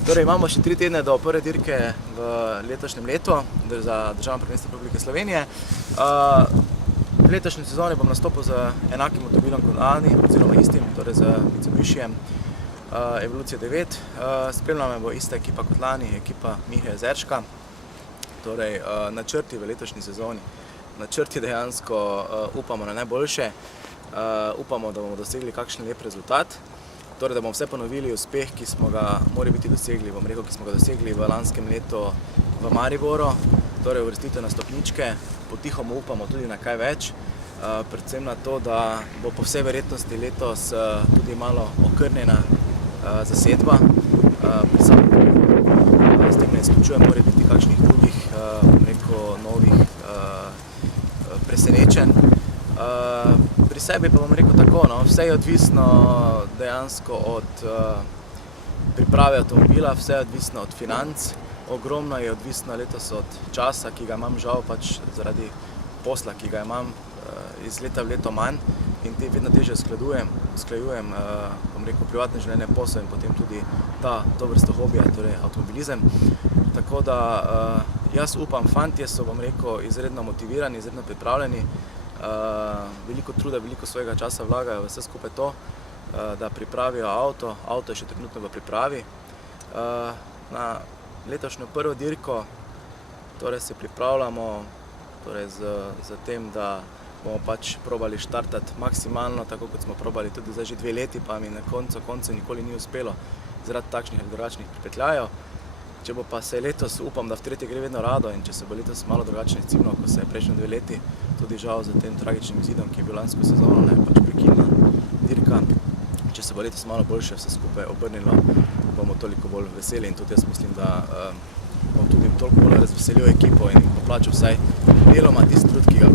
Torej, imamo še 3 tedne do prve dirke v letošnjem letu za državno prvenstvo Republike Slovenije. V letošnji sezoni bom nastopil z enakim avtomobilom kot lani, oziroma istim, torej z Mitsubishijem Evolucija 9. Spremljala me bo ista ekipa kot lani, ekipa Mihe Jezerška. Torej, načrti v letošnji sezoni, načrti dejansko upamo na najboljše, upamo, da bomo dosegli kakšen lep rezultat. Torej, da bomo vse ponovili uspeh, ki smo ga morebiti dosegli, ki smo ga dosegli v lanskem letu v Mariboru. Torej, uvrstitev na stopničke, potihoma upamo tudi na kaj več. Predvsem na to, da bo po vsej verjetnosti letos tudi malo okrnjena zasedba. S tem ne izključujem morebiti kakšnih drugih novih presenečenj. Pri sebi pa bom rekel tako, vse je odvisno dejansko od priprave avtomobila, vse je odvisno od financ, ogromno je odvisno letos od časa, ki ga imam žal pač zaradi posla, ki ga imam iz leta v leto manj in vedno težje usklajujem privatno življenje, posel in potem tudi to vrsto hobija, torej avtomobilizem. Tako da jaz upam, fantje so, izredno motivirani, izredno pripravljeni, veliko truda, veliko svojega časa vlagajo vse skupaj to, da pripravijo avto. Avto je še trenutno v pripravi. Na letošnjo prvo dirko torej se pripravljamo z tem, da bomo pač probali štartati maksimalno, tako kot smo probali tudi zdaj že 2 leti, pa mi na koncu nikoli ni uspelo zaradi takšnih ali drugačnih pripetljajev. Če bo pa se letos, upam, da v tretje gre vedno rado in če se bo letos malo drugačno izcimilo, ko se je prejšnji 2 leti, tudi žal za tem tragičnim izidom, ki je bil lansko sezono, pač prekinjena dirka. Če se bo letos malo boljše vse skupaj obrnilo, bomo toliko bolj veseli in tudi jaz mislim, da bom tudi toliko bolj razveselil ekipo in poplačal vsaj deloma tisti trud, ki ga